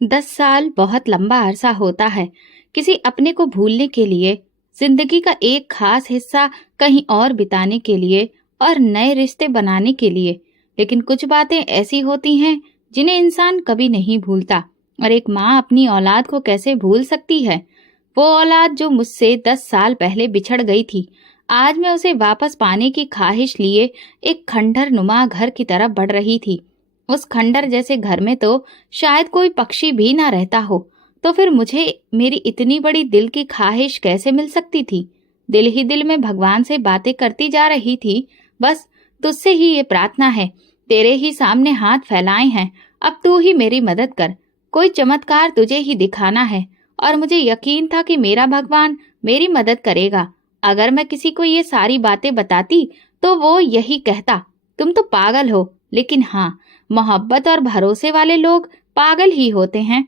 10 साल बहुत लंबा अरसा होता है किसी अपने को भूलने के लिए, जिंदगी का एक खास हिस्सा कहीं और बिताने के लिए और नए रिश्ते बनाने के लिए। लेकिन कुछ बातें ऐसी होती हैं जिन्हें इंसान कभी नहीं भूलता। और एक माँ अपनी औलाद को कैसे भूल सकती है? वो औलाद जो मुझसे 10 साल पहले बिछड़ गई थी, आज मैं उसे वापस पाने की ख्वाहिश लिए एक खंडहर नुमा घर की तरफ बढ़ रही थी। उस खंडर जैसे घर में तो शायद कोई पक्षी भी ना रहता हो, तो फिर मुझे मेरी इतनी बड़ी दिल की ख्वाहिश कैसे मिल सकती थी? दिल ही दिल में भगवान से बातें करती जा रही थी। बस तुझसे ही ये प्रार्थना है, तेरे ही सामने हाथ फैलाए हैं, अब तू ही मेरी मदद कर। कोई चमत्कार तुझे ही दिखाना है और मुझे यकीन था कि मेरा भगवान मेरी मदद करेगा। अगर मैं किसी को ये सारी बातें बताती तो वो यही कहता, तुम तो पागल हो। लेकिन हाँ, मोहब्बत और भरोसे वाले लोग पागल ही होते हैं।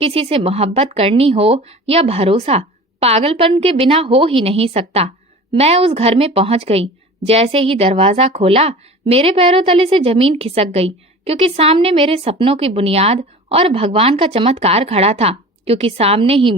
किसी से मोहब्बत करनी हो या भरोसा, पागलपन के बिना हो ही नहीं सकता। मैं उस घर में पहुंच गई। जैसे ही दरवाजा खोला, मेरे पैरों तले से जमीन खिसक गई, क्योंकि सामने मेरे सपनों की बुनियाद और भगवान का चमत्कार खड़ा था। क्योंकि सामने ही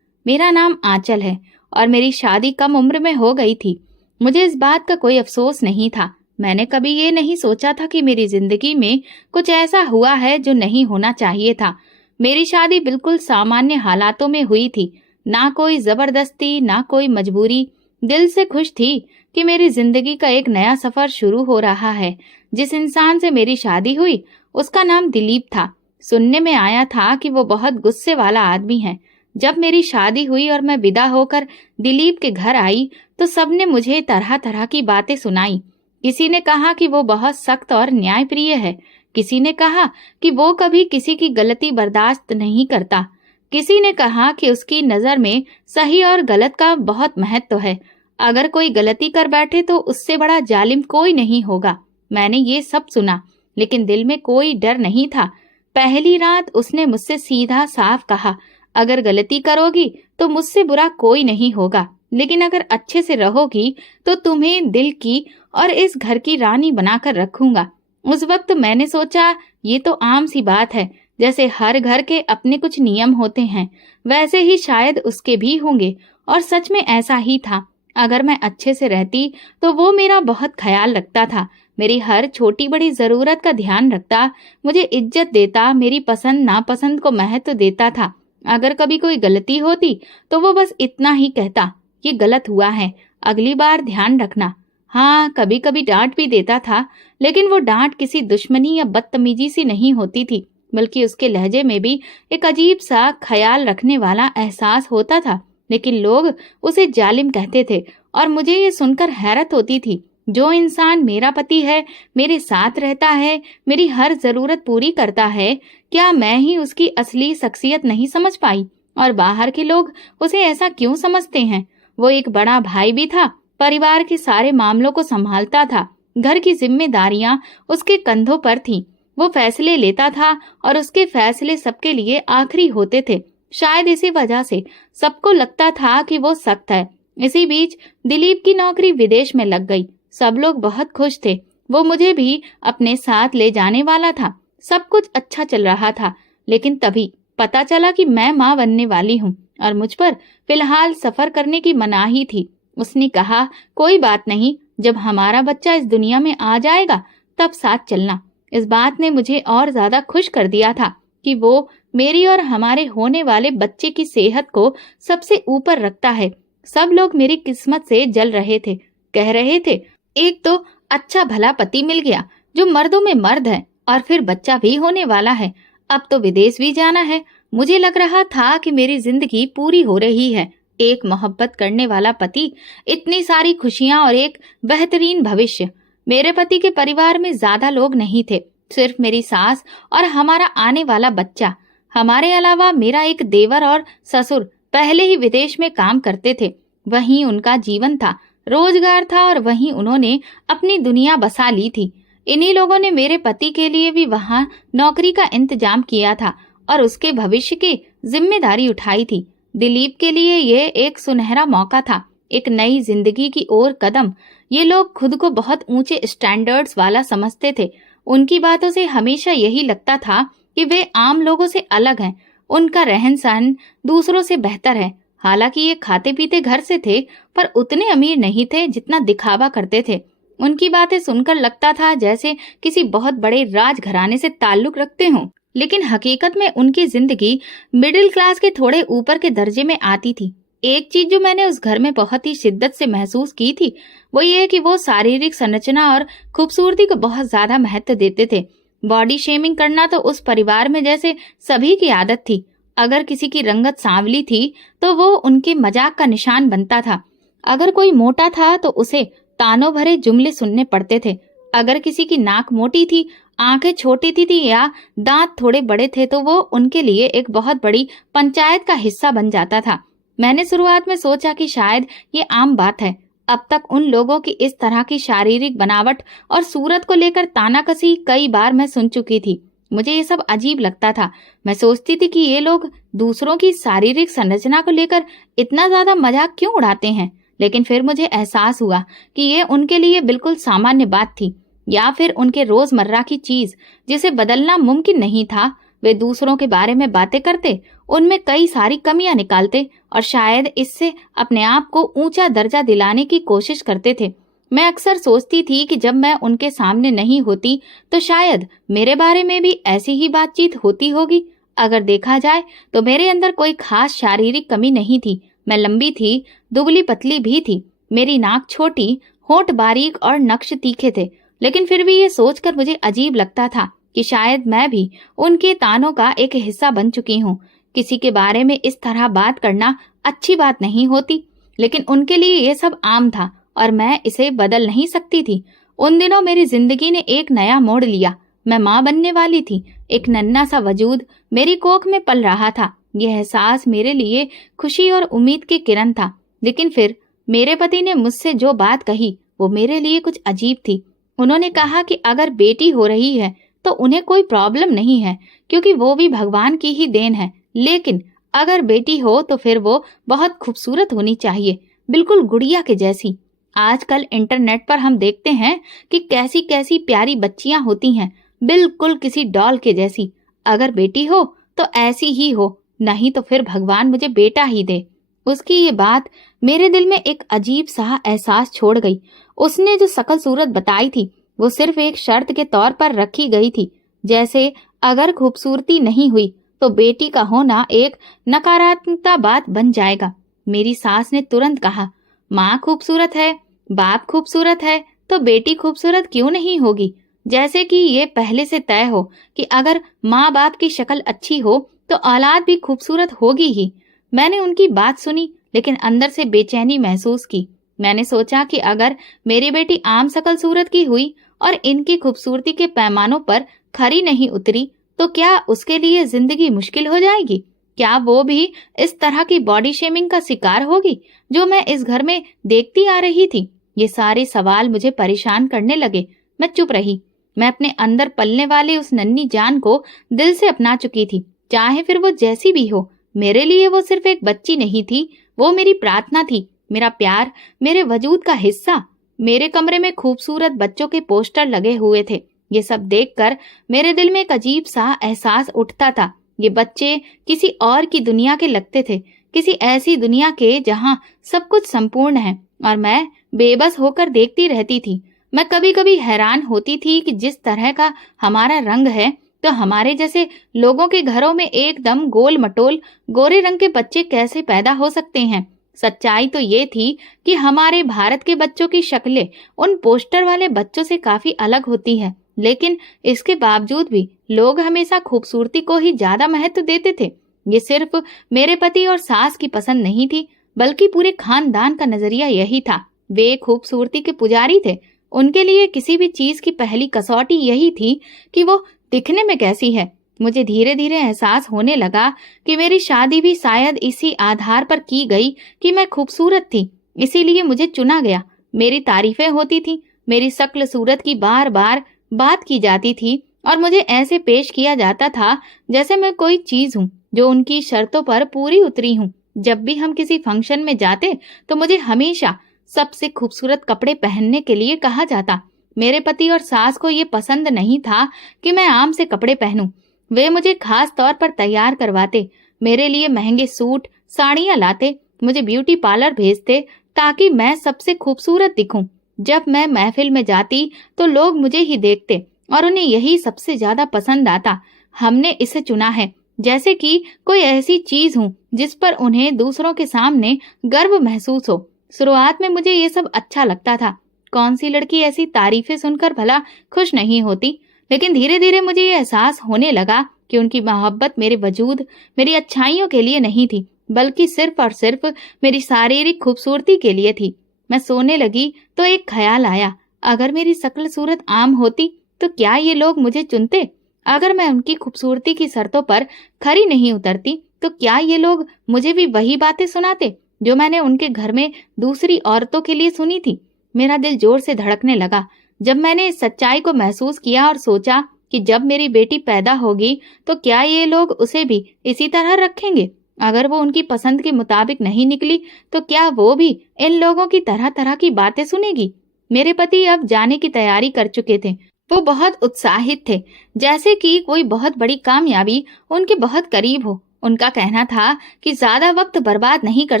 मेरा नाम आंचल है और मेरी शादी कम उम्र में हो गई थी। मुझे इस बात का कोई अफसोस नहीं था। मैंने कभी ये नहीं सोचा था कि मेरी जिंदगी में कुछ ऐसा हुआ है जो नहीं होना चाहिए था। मेरी शादी बिल्कुल सामान्य हालातों में हुई थी, ना कोई जबरदस्ती, ना कोई मजबूरी। दिल से खुश थी कि मेरी जिंदगी का एक नया सफर शुरू हो रहा है। जिस इंसान से मेरी शादी हुई, उसका नाम दिलीप था। सुनने में आया था कि वो बहुत गुस्से वाला आदमी है। जब मेरी शादी हुई और मैं विदा होकर दिलीप के घर आई, तो सबने मुझे तरह तरह की बातें सुनाई। किसी ने कहा कि वो बहुत सख्त और न्यायप्रिय है। किसी ने कहा कि वो कभी किसी की गलती बर्दाश्त नहीं करता। किसी ने कहा कि उसकी नजर में सही और गलत का बहुत महत्व है। अगर कोई गलती कर बैठे तो उससे बड़ा जालिम कोई नहीं होगा। मैंने ये सब सुना, लेकिन दिल में कोई डर नहीं था। पहली रात उसने मुझसे सीधा साफ कहा, अगर गलती करोगी तो मुझसे बुरा कोई नहीं होगा, लेकिन अगर अच्छे से रहोगी तो तुम्हें दिल की और इस घर की रानी बनाकर रखूंगा। उस वक्त मैंने सोचा, ये तो आम सी बात है। जैसे हर घर के अपने कुछ नियम होते हैं, वैसे ही शायद उसके भी होंगे। और सच में ऐसा ही था। अगर मैं अच्छे से रहती तो वो मेरा बहुत ख्याल रखता था, मेरी हर छोटी बड़ी जरूरत का ध्यान रखता, मुझे इज्जत देता, मेरी पसंद नापसंद को महत्व देता था। अगर कभी कोई गलती होती तो वो बस इतना ही कहता, ये गलत हुआ है, अगली बार ध्यान रखना। हाँ, कभी कभी डांट भी देता था, लेकिन वो डांट किसी दुश्मनी या बदतमीजी सी नहीं होती थी, बल्कि उसके लहजे में भी एक अजीब सा ख्याल रखने वाला एहसास होता था। लेकिन लोग उसे जालिम कहते थे और मुझे ये सुनकर हैरत होती थी। जो इंसान मेरा पति है, मेरे साथ रहता है, मेरी हर जरूरत पूरी करता है, क्या मैं ही उसकी असली शख्सियत नहीं समझ पाई? और बाहर के लोग उसे ऐसा क्यों समझते हैं? वो एक बड़ा भाई भी था, परिवार के सारे मामलों को संभालता था, घर की जिम्मेदारियां उसके कंधों पर थीं। वो फैसले लेता था और उसके फैसले सबके लिए आखिरी होते थे। शायद इसी वजह से सबको लगता था कि वो सख्त है। इसी बीच दिलीप की नौकरी विदेश में लग गई। सब लोग बहुत खुश थे। वो मुझे भी अपने साथ ले जाने वाला था। सब कुछ अच्छा चल रहा था, लेकिन तभी पता चला कि मैं माँ बनने वाली हूँ और मुझ पर फिलहाल सफर करने की मनाही थी। उसने कहा, कोई बात नहीं, जब हमारा बच्चा इस दुनिया में आ जाएगा तब साथ चलना। इस बात ने मुझे और ज्यादा खुश कर दिया था कि वो मेरी और हमारे होने वाले बच्चे की सेहत को सबसे ऊपर रखता है। सब लोग मेरी किस्मत से जल रहे थे, कह रहे थे, एक तो अच्छा भला पति मिल गया जो मर्दों में मर्द है, और फिर बच्चा भी होने वाला है, अब तो विदेश भी जाना है। मुझे लग रहा था कि मेरी जिंदगी पूरी हो रही है। एक मोहब्बत करने वाला पति, इतनी सारी खुशियां और एक बेहतरीन भविष्य। मेरे पति के परिवार में ज्यादा लोग नहीं थे, सिर्फ मेरी सास और हमारा आने वाला बच्चा। हमारे अलावा मेरा एक देवर और ससुर पहले ही विदेश में काम करते थे। वहीं उनका जीवन था, रोजगार था, और वहीं उन्होंने अपनी दुनिया बसा ली थी। इन्हीं लोगों ने मेरे पति के लिए भी वहां नौकरी का इंतजाम किया था और उसके भविष्य की जिम्मेदारी उठाई थी। दिलीप के लिए ये एक सुनहरा मौका था, एक नई जिंदगी की ओर कदम। ये लोग खुद को बहुत ऊंचे स्टैंडर्ड्स वाला समझते थे। उनकी बातों से हमेशा यही लगता था कि वे आम लोगों से अलग हैं, उनका रहन सहन दूसरों से बेहतर है। हालांकि ये खाते पीते घर से थे, पर उतने अमीर नहीं थे जितना दिखावा करते थे। उनकी बातें सुनकर लगता था जैसे किसी बहुत बड़े राजघराने से ताल्लुक रखते हों, लेकिन हकीकत में उनकी जिंदगी मिडिल क्लास के थोड़े ऊपर के दर्जे में आती थी। एक चीज जो मैंने उस घर में बहुत ही शिद्दत से महसूस की थी, वो ये कि वो शारीरिक संरचना और खूबसूरती को बहुत ज्यादा महत्व देते थे। बॉडी शेमिंग करना तो उस परिवार में जैसे सभी की आदत थी। अगर किसी की रंगत सांवली थी तो वो उनके मजाक का निशान बनता था। अगर कोई मोटा था तो उसे तानों भरे जुमले सुनने पड़ते थे। अगर किसी की नाक मोटी थी, आंखें छोटी थी या दांत थोड़े बड़े थे तो वो उनके लिए एक बहुत बड़ी पंचायत का हिस्सा बन जाता था। मैंने शुरुआत में सोचा कि शायद ये आम बात है। अब तक उन लोगों की इस तरह की शारीरिक बनावट और सूरत को लेकर तानाकसी कई बार मैं सुन चुकी थी। मुझे ये सब अजीब लगता था। मैं सोचती थी कि ये लोग दूसरों की शारीरिक संरचना को लेकर इतना ज्यादा मजाक क्यों उड़ाते हैं। लेकिन फिर मुझे एहसास हुआ कि ये उनके लिए बिल्कुल सामान्य बात थी, या फिर उनके रोजमर्रा की चीज जिसे बदलना मुमकिन नहीं था। वे दूसरों के बारे में बातें करते, उनमें कई सारी कमियां निकालते और शायद इससे अपने आप को ऊंचा दर्जा दिलाने की कोशिश करते थे। मैं अक्सर सोचती थी कि जब मैं उनके सामने नहीं होती तो शायद मेरे बारे में भी ऐसी ही बातचीत होती होगी। अगर देखा जाए तो मेरे अंदर कोई खास शारीरिक कमी नहीं थी। मैं लंबी थी, दुबली पतली भी थी, मेरी नाक छोटी, होंठ बारीक और नक्श तीखे थे। लेकिन फिर भी ये सोचकर मुझे अजीब लगता था कि शायद मैं भी उनके तानों का एक हिस्सा बन चुकी हूँ। किसी के बारे में इस तरह बात करना अच्छी बात नहीं होती, लेकिन उनके लिए ये सब आम था और मैं इसे बदल नहीं सकती थी। उन दिनों मेरी जिंदगी ने एक नया मोड़ लिया। मैं माँ बनने वाली थी। एक नन्हा सा वजूद मेरी कोख में पल रहा था। यह एहसास मेरे लिए खुशी और उम्मीद की किरण था। लेकिन फिर मेरे पति ने मुझसे जो बात कही वो मेरे लिए कुछ अजीब थी। उन्होंने कहा कि अगर बेटी हो रही है तो उन्हें कोई प्रॉब्लम नहीं है, क्योंकि वो भी भगवान की ही देन है। लेकिन अगर बेटी हो तो फिर वो बहुत खूबसूरत होनी चाहिए, बिल्कुल गुड़िया के जैसी। आजकल इंटरनेट पर हम देखते हैं कि कैसी कैसी प्यारी बच्चियां होती हैं, बिल्कुल किसी डॉल के जैसी। अगर बेटी हो तो ऐसी ही हो, नहीं तो फिर भगवान मुझे बेटा ही दे। उसकी ये बात मेरे दिल में एक अजीब सा एहसास छोड़ गई। उसने जो शकल सूरत बताई थी वो सिर्फ एक शर्त के तौर पर रखी गई थी, जैसे अगर खूबसूरती नहीं हुई तो बेटी का होना एक नकारात्मकता बात बन जाएगा। मेरी सास ने तुरंत कहा, माँ खूबसूरत है, बाप खूबसूरत है, तो बेटी खूबसूरत क्यों नहीं होगी। जैसे कि ये पहले से तय हो कि अगर माँ बाप की शक्ल अच्छी हो तो औलाद भी खूबसूरत होगी ही। मैंने उनकी बात सुनी, लेकिन अंदर से बेचैनी महसूस की। मैंने सोचा कि अगर मेरी बेटी आम शकल सूरत की हुई और इनकी खूबसूरती के पैमानों पर खरी नहीं उतरी तो क्या उसके लिए जिंदगी मुश्किल हो जाएगी। क्या वो भी इस तरह की बॉडी शेमिंग का शिकार होगी जो मैं इस घर में देखती आ रही थी। ये सारे सवाल मुझे परेशान करने लगे। मैं चुप रही। मैं अपने अंदर पलने वाली उस नन्ही जान को दिल से अपना चुकी थी, चाहे फिर वो जैसी भी हो। मेरे लिए वो सिर्फ एक बच्ची नहीं थी, वो मेरी प्रार्थना थी, मेरा प्यार, मेरे वजूद का हिस्सा। मेरे कमरे में खूबसूरत बच्चों के पोस्टर लगे हुए थे। ये सब देखकर मेरे दिल में एक अजीब सा एहसास उठता था। ये बच्चे किसी और की दुनिया के लगते थे, किसी ऐसी दुनिया के जहाँ सब कुछ संपूर्ण है, और मैं बेबस होकर देखती रहती थी। मैं कभी कभी हैरान होती थी कि जिस तरह का हमारा रंग है तो हमारे जैसे लोगों के घरों में एकदम गोल मटोल गोरे रंग के बच्चे कैसे पैदा हो सकते हैं। सच्चाई तो ये थी कि हमारे भारत के बच्चों की शक्लें उन पोस्टर वाले बच्चों से काफी अलग होती है, लेकिन इसके बावजूद भी लोग हमेशा खूबसूरती को ही ज्यादा महत्व देते थे। ये सिर्फ मेरे पति और सास की पसंद नहीं थी, बल्कि पूरे खानदान का नजरिया यही था। वे खूबसूरती के पुजारी थे। उनके लिए किसी भी चीज की पहली कसौटी यही थी कि वो दिखने में कैसी है। मुझे धीरे धीरे एहसास होने लगा कि मेरी शादी भी शायद इसी आधार पर की गई कि मैं खूबसूरत थी, इसीलिए मुझे चुना गया। मेरी तारीफें होती थी, मेरी शक्ल सूरत की बार बार बात की जाती थी और मुझे ऐसे पेश किया जाता था जैसे मैं कोई चीज हूँ जो उनकी शर्तों पर पूरी उतरी हूँ। जब भी हम किसी फंक्शन में जाते तो मुझे हमेशा सबसे खूबसूरत कपड़े पहनने के लिए कहा जाता। मेरे पति और सास को ये पसंद नहीं था कि मैं आम से कपड़े पहनूं। वे मुझे खास तौर पर तैयार करवाते, मेरे लिए महंगे सूट साड़ियां लाते, मुझे ब्यूटी पार्लर भेजते ताकि मैं सबसे खूबसूरत दिखूं। जब मैं महफिल में जाती तो लोग मुझे ही देखते और उन्हें यही सबसे ज्यादा पसंद आता। हमने इसे चुना है, जैसे कि कोई ऐसी चीज हूँ जिस पर उन्हें दूसरों के सामने गर्व महसूस हो। शुरुआत में मुझे ये सब अच्छा लगता था। कौन सी लड़की ऐसी तारीफें सुनकर भला खुश नहीं होती? लेकिन धीरे धीरे मुझे ये एहसास होने लगा कि उनकी मोहब्बत मेरे वजूद, मेरी अच्छाइयों के लिए नहीं थी, बल्कि सिर्फ और सिर्फ मेरी शारीरिक खूबसूरती के लिए थी। मैं सोने लगी तो एक ख्याल आया, अगर मेरी शक्ल सूरत आम होती तो क्या ये लोग मुझे चुनते? अगर मैं उनकी खूबसूरती की शर्तों पर खरी नहीं उतरती तो क्या ये लोग मुझे भी वही बातें सुनाते जो मैंने उनके घर में दूसरी औरतों के लिए सुनी थी? मेरा दिल जोर से धड़कने लगा जब मैंने इस सच्चाई को महसूस किया और सोचा कि जब मेरी बेटी पैदा होगी तो क्या ये लोग उसे भी इसी तरह रखेंगे? अगर वो उनकी पसंद के मुताबिक नहीं निकली तो क्या वो भी इन लोगों की तरह तरह की बातें सुनेगी? मेरे पति अब जाने की तैयारी कर चुके थे। वो बहुत उत्साहित थे, जैसे कि कोई बहुत बड़ी कामयाबी उनके बहुत करीब हो। उनका कहना था कि ज्यादा वक्त बर्बाद नहीं कर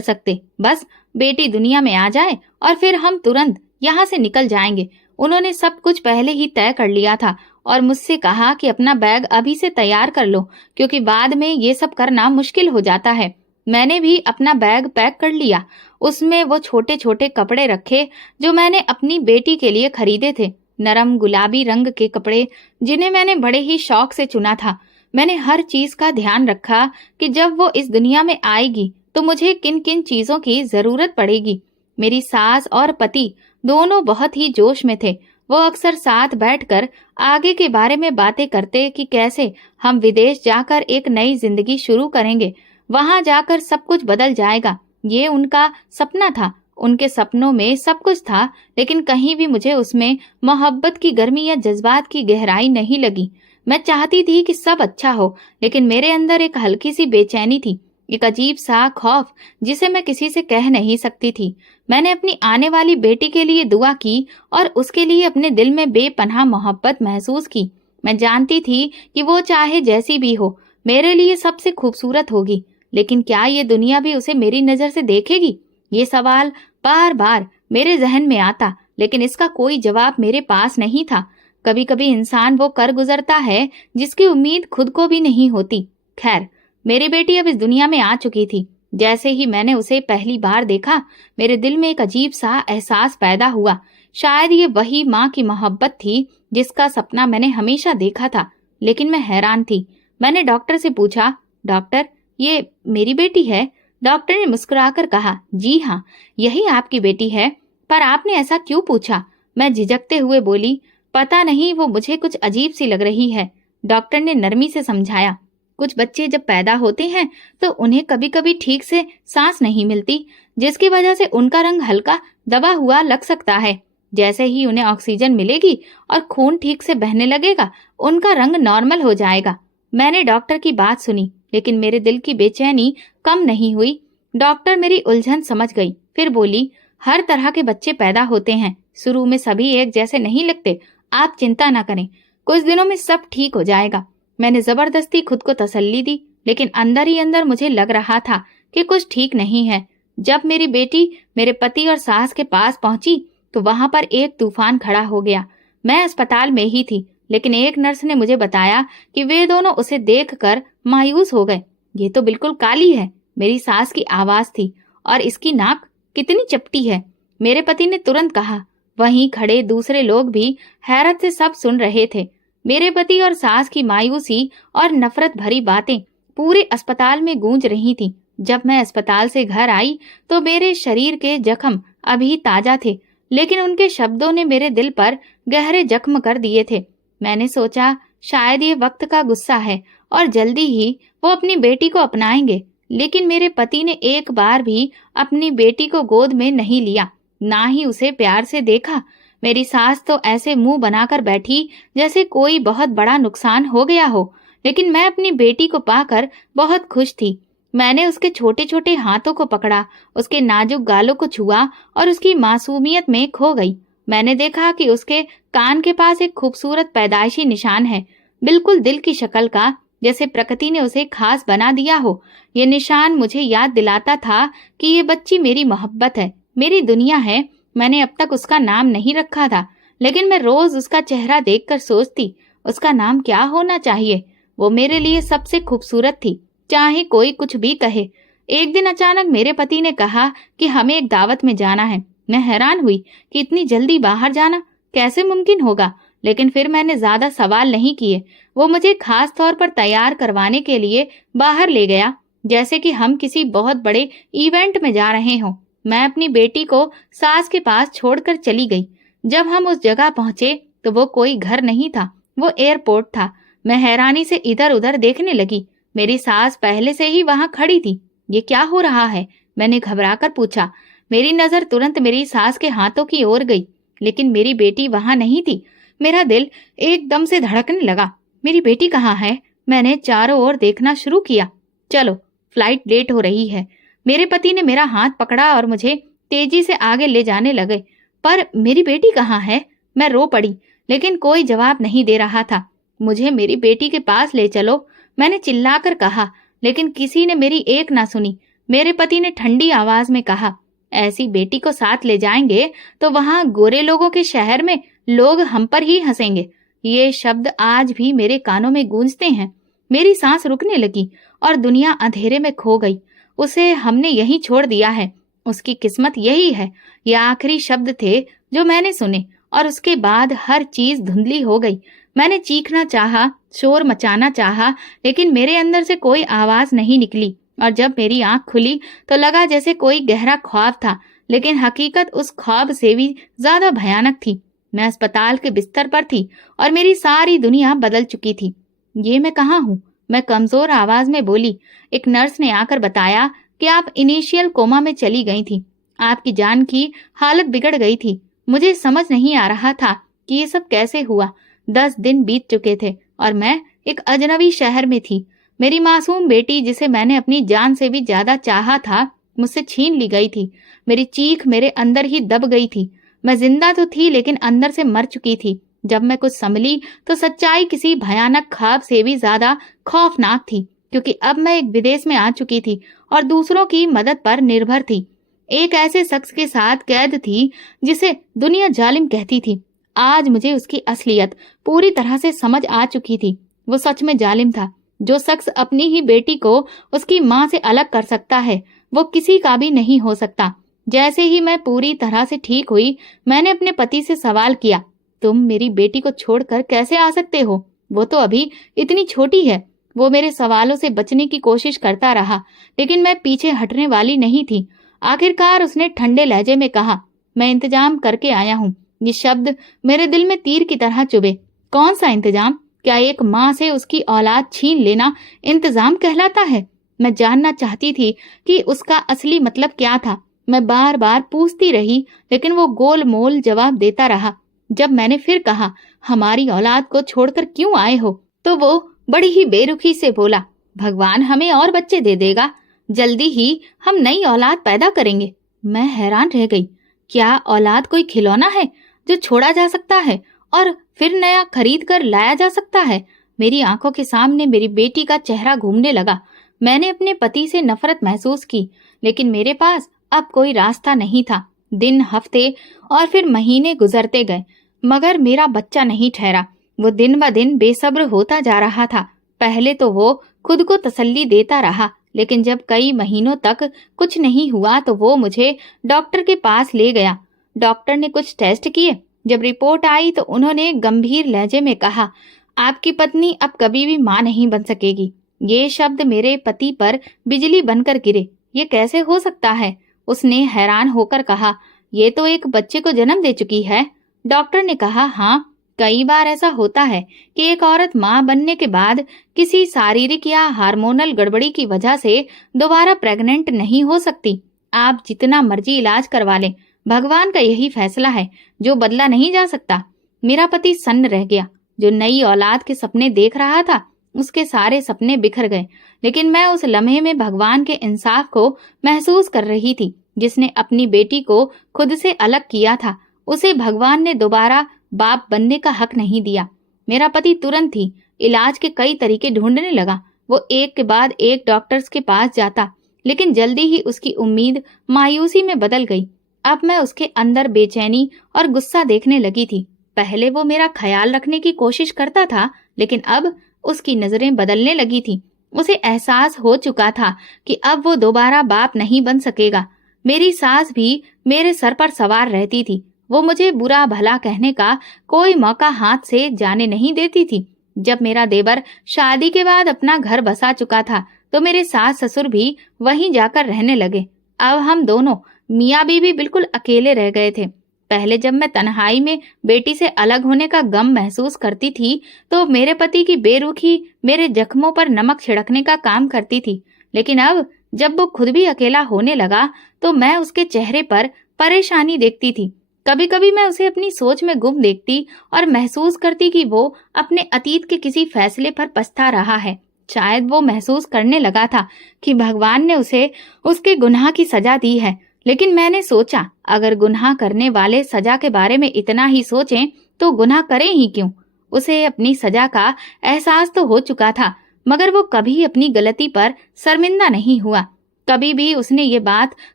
सकते, बस बेटी दुनिया में आ जाए और फिर हम तुरंत यहाँ से निकल जाएंगे। उन्होंने सब कुछ पहले ही तय कर लिया था और मुझसे कहा कि अपना बैग अभी से तैयार कर लो, क्योंकि बाद में ये सब करना मुश्किल हो जाता है। मैंने भी अपना बैग पैक कर लिया। उसमें वो छोटे छोटे कपड़े रखे जो मैंने अपनी बेटी के लिए खरीदे थे, नरम गुलाबी रंग के कपड़े जिन्हें मैंने बड़े ही शौक से चुना था। मैंने हर चीज का ध्यान रखा कि जब वो इस दुनिया में आएगी तो मुझे किन किन चीजों की जरूरत पड़ेगी। मेरी सास और पति दोनों बहुत ही जोश में थे। वो अक्सर साथ बैठकर आगे के बारे में बातें करते कि कैसे हम विदेश जाकर एक नई जिंदगी शुरू करेंगे, वहां जाकर सब कुछ बदल जाएगा। ये उनका सपना था। उनके सपनों में सब कुछ था, लेकिन कहीं भी मुझे उसमें मोहब्बत की गर्मी या जज्बात की गहराई नहीं लगी। मैं चाहती थी कि सब अच्छा हो, लेकिन मेरे अंदर एक हल्की सी बेचैनी थी, एक अजीब सा खौफ जिसे मैं किसी से कह नहीं सकती थी। मैंने अपनी आने वाली बेटी के लिए दुआ की और उसके लिए अपने दिल में बेपनाह मोहब्बत महसूस की। मैं जानती थी कि वो चाहे जैसी भी हो मेरे लिए सबसे खूबसूरत होगी, लेकिन क्या ये दुनिया भी उसे मेरी नजर से देखेगी? ये सवाल बार बार मेरे जहन में आता, लेकिन इसका कोई जवाब मेरे पास नहीं था। कभी कभी इंसान वो कर गुजरता है जिसकी उम्मीद खुद को भी नहीं होती। खैर, मेरी बेटी अब इस दुनिया में आ चुकी थी। जैसे ही मैंने उसे पहली बार देखा, मेरे दिल में एक अजीब सा एहसास पैदा हुआ। शायद ये वही माँ की मोहब्बत थी जिसका सपना मैंने हमेशा देखा था। लेकिन मैं हैरान थी। मैंने डॉक्टर से पूछा, डॉक्टर, ये मेरी बेटी है? डॉक्टर ने मुस्कुराकर कहा, जी हाँ, यही आपकी बेटी है। पर आपने ऐसा क्यों पूछा? मैं झिझकते हुए बोली, पता नहीं, वो मुझे कुछ अजीब सी लग रही है। डॉक्टर ने नरमी से समझाया, कुछ बच्चे जब पैदा होते हैं तो उन्हें कभी कभी ठीक से सांस नहीं मिलती, जिसकी वजह से उनका रंग हल्का दबा हुआ लग सकता है। जैसे ही उन्हें ऑक्सीजन मिलेगी और खून ठीक से बहने लगेगा, उनका रंग नॉर्मल हो जाएगा। मैंने डॉक्टर की बात सुनी, लेकिन मेरे दिल की बेचैनी कम नहीं हुई। डॉक्टर मेरी उलझन समझ गई, फिर बोली, हर तरह के बच्चे पैदा होते हैं, शुरू में सभी एक जैसे नहीं लगते, आप चिंता ना करें, कुछ दिनों में सब ठीक हो जाएगा। मैंने जबरदस्ती खुद को तसल्ली दी, लेकिन अंदर ही अंदर मुझे लग रहा था कि कुछ ठीक नहीं है। जब मेरी बेटी मेरे पति और सास के पास पहुंची तो वहां पर एक तूफान खड़ा हो गया। मैं अस्पताल में ही थी, लेकिन एक नर्स ने मुझे बताया कि वे दोनों उसे देखकर मायूस हो गए। ये तो बिल्कुल काली है, मेरी सास की आवाज थी, और इसकी नाक कितनी चपटी है। मेरे पति ने तुरंत कहा। वहीं खड़े दूसरे लोग भी हैरत से सब सुन रहे थे। मेरे पति और सास की मायूसी और नफरत भरी बातें पूरे अस्पताल में गूंज रही थीं। जब मैं अस्पताल से घर आई तो मेरे शरीर के जख्म अभी ताजा थे, लेकिन उनके शब्दों ने मेरे दिल पर गहरे जख्म कर दिए थे। मैंने सोचा, शायद ये वक्त का गुस्सा है और जल्दी ही वो अपनी बेटी को अपनाएंगे। लेकिन मेरे पति ने एक बार भी अपनी बेटी को गोद में नहीं लिया, ना ही उसे प्यार से देखा। मेरी सास तो ऐसे मुंह बनाकर बैठी जैसे कोई बहुत बड़ा नुकसान हो गया हो। लेकिन मैं अपनी बेटी को पाकर बहुत खुश थी। मैंने उसके छोटे छोटे हाथों को पकड़ा, उसके नाजुक गालों को छुआ और उसकी मासूमियत में खो गई। मैंने देखा कि उसके कान के पास एक खूबसूरत पैदाइशी निशान है, बिल्कुल दिल की शक्ल का, जैसे प्रकृति ने उसे खास बना दिया हो। ये निशान मुझे याद दिलाता था कि ये बच्ची मेरी मोहब्बत है, मेरी दुनिया है। मैंने अब तक उसका नाम नहीं रखा था, लेकिन मैं रोज उसका चेहरा देखकर सोचती, उसका नाम क्या होना चाहिए। वो मेरे लिए सबसे खूबसूरत थी, चाहे कोई कुछ भी कहे। एक दिन अचानक मेरे पति ने कहा कि हमें एक दावत में जाना है। मैं हैरान हुई कि इतनी जल्दी बाहर जाना कैसे मुमकिन होगा, लेकिन फिर मैंने ज्यादा सवाल नहीं किए। वो मुझे खास तौर पर तैयार करवाने के लिए बाहर ले गया, जैसे कि हम किसी बहुत बड़े इवेंट में जा रहे हों। मैं अपनी बेटी को सास के पास छोड़कर चली गई। जब हम उस जगह पहुंचे तो वो कोई घर नहीं था, वो एयरपोर्ट था। मैं हैरानी से इधर उधर देखने लगी। मेरी सास पहले से ही वहां खड़ी थी। ये क्या हो रहा है? मैंने घबराकर पूछा। मेरी नजर तुरंत मेरी सास के हाथों की ओर गई, लेकिन मेरी बेटी वहां नहीं थी। मेरा दिल एकदम से धड़कने लगा। मेरी बेटी कहाँ है? मैंने चारों ओर देखना शुरू किया। चलो, फ्लाइट लेट हो रही है। मेरे पति ने मेरा हाथ पकड़ा और मुझे तेजी से आगे ले जाने लगे। पर मेरी बेटी कहाँ है? मैं रो पड़ी, लेकिन कोई जवाब नहीं दे रहा था। मुझे मेरी बेटी के पास ले चलो, मैंने चिल्लाकर कहा, लेकिन किसी ने मेरी एक ना सुनी। मेरे पति ने ठंडी आवाज में कहा, ऐसी बेटी को साथ ले जाएंगे तो वहां गोरे लोगों के शहर में लोग हम पर ही हंसेंगे। ये शब्द आज भी मेरे कानों में गूंजते हैं। मेरी सांस रुकने लगी और दुनिया अंधेरे में खो गई। उसे हमने यहीं छोड़ दिया है, उसकी किस्मत यही है। ये आखिरी शब्द थे जो मैंने सुने, और उसके बाद हर चीज धुंधली हो गई। मैंने चीखना चाहा, शोर मचाना चाहा, लेकिन मेरे अंदर से कोई आवाज नहीं निकली। और जब मेरी आंख खुली तो लगा जैसे कोई गहरा ख्वाब था, लेकिन हकीकत उस ख्वाब से भी ज्यादा भयानक थी। मैं अस्पताल के बिस्तर पर थी और मेरी सारी दुनिया बदल चुकी थी। ये मैं कहाँ हूँ? मैं कमजोर आवाज में बोली। एक नर्स ने आकर बताया कि आप इनिशियल कोमा में चली गई थी। आपकी जान की हालत बिगड़ गई थी। मुझे समझ नहीं आ रहा था कि ये सब कैसे हुआ। 10 दिन बीत चुके थे और मैं एक अजनबी शहर में थी। मेरी मासूम बेटी, जिसे मैंने अपनी जान से भी ज्यादा चाहा था, मुझसे छीन ली गई थी। मेरी चीख मेरे अंदर ही दब गई थी। मैं जिंदा तो थी, लेकिन अंदर से मर चुकी थी। जब मैं कुछ संभली तो सच्चाई किसी भयानक ख्वाब से भी ज्यादा खौफनाक थी, क्योंकि अब मैं एक विदेश में आ चुकी थी और दूसरों की मदद पर निर्भर थी। एक ऐसे शख्स के साथ कैद थी जिसे दुनिया जालिम कहती थी। आज मुझे उसकी असलियत पूरी तरह से समझ आ चुकी थी। वो सच में जालिम था। जो शख्स अपनी ही बेटी को उसकी माँ से अलग कर सकता है, वो किसी का भी नहीं हो सकता। जैसे ही मैं पूरी तरह से ठीक हुई, मैंने अपने पति से सवाल किया, तुम मेरी बेटी को छोड़कर कैसे आ सकते हो? वो तो अभी इतनी छोटी है। वो मेरे सवालों से बचने की कोशिश करता रहा, लेकिन मैं पीछे हटने वाली नहीं थी। आखिरकार उसने ठंडे लहजे में कहा, मैं इंतजाम करके आया हूँ। ये शब्द मेरे दिल में तीर की तरह चुभे। कौन सा इंतजाम? क्या एक माँ से उसकी औलाद छीन लेना इंतजाम कहलाता है? मैं जानना चाहती थी कि उसका असली मतलब क्या था। मैं बार बार पूछती रही, लेकिन वो गोल मोल जवाब देता रहा। जब मैंने फिर कहा, हमारी औलाद को छोड़कर क्यों आए हो, तो वो बड़ी ही बेरुखी से बोला, भगवान हमें और बच्चे दे देगा। जल्दी ही हम नई औलाद पैदा करेंगे। मैं हैरान रह गई। क्या औलाद कोई खिलौना है जो छोड़ा जा सकता है और फिर नया खरीद कर लाया जा सकता है? मेरी आंखों के सामने मेरी बेटी का चेहरा घूमने लगा। मैंने अपने पति से नफरत महसूस की, लेकिन मेरे पास अब कोई रास्ता नहीं था। दिन, हफ्ते और फिर महीने गुजरते गए, मगर मेरा बच्चा नहीं ठहरा। वो दिन ब दिन बेसब्र होता जा रहा था। पहले तो वो खुद को तसल्ली देता रहा, लेकिन जब कई महीनों तक कुछ नहीं हुआ तो वो मुझे डॉक्टर के पास ले गया। डॉक्टर ने कुछ टेस्ट किए। जब रिपोर्ट आई तो उन्होंने गंभीर लहजे में कहा, आपकी पत्नी अब कभी भी मां नहीं बन सकेगी। ये शब्द मेरे पति पर बिजली बनकर गिरे। ये कैसे हो सकता है? उसने हैरान होकर कहा, ये तो एक बच्चे को जन्म दे चुकी है। डॉक्टर ने कहा, हाँ, कई बार ऐसा होता है कि एक औरत मां बनने के बाद किसी शारीरिक या हार्मोनल गड़बड़ी की वजह से दोबारा प्रेग्नेंट नहीं हो सकती। आप जितना मर्जी इलाज करवा लें, भगवान का यही फैसला है जो बदला नहीं जा सकता। मेरा पति सन्न रह गया। जो नई औलाद के सपने देख रहा था, उसके सारे सपने बिखर गए। लेकिन मैं उस लम्हे में भगवान के इंसाफ को महसूस कर रही थी। जिसने अपनी बेटी को खुद से अलग किया था, उसे भगवान ने दोबारा बाप बनने का हक नहीं दिया। मेरा पति तुरंत ही इलाज के कई तरीके ढूंढने लगा। वो एक के बाद एक डॉक्टर्स के पास जाता, लेकिन जल्दी ही उसकी उम्मीद मायूसी में बदल गई। अब मैं उसके अंदर बेचैनी और गुस्सा देखने लगी थी। पहले वो मेरा ख्याल रखने की कोशिश करता था, लेकिन अब उसकी नजरें बदलने लगी थी। उसे एहसास हो चुका था कि अब वो दोबारा बाप नहीं बन सकेगा। मेरी सास भी मेरे सर पर सवार रहती थी। वो मुझे बुरा भला कहने का कोई मौका हाथ से जाने नहीं देती थी। जब मेरा देवर शादी के बाद अपना घर बसा चुका था, तो मेरे सास ससुर भी वहीं जाकर रहने लगे। अब हम दोनों मियाँ बीवी बिल्कुल अकेले रह गए थे। पहले जब मैं तन्हाई में बेटी से अलग होने का गम महसूस करती थी, तो मेरे पति की बेरुखी मेरे जख्मों पर नमक छिड़कने का काम करती थी। लेकिन अब जब वो खुद भी अकेला होने लगा, तो मैं उसके चेहरे पर परेशानी देखती थी। कभी कभी मैं उसे अपनी सोच में गुम देखती और महसूस करती कि वो अपने अतीत के किसी फैसले पर पछता रहा है। शायद वो महसूस करने लगा था कि भगवान ने उसे उसके गुनाह की सजा दी है। लेकिन मैंने सोचा, अगर गुनाह करने वाले सजा के बारे में इतना ही सोचें, तो गुनाह करें ही क्यों। उसे अपनी सजा का एहसास तो हो चुका था, मगर वो कभी अपनी गलती पर शर्मिंदा नहीं हुआ। कभी भी उसने ये बात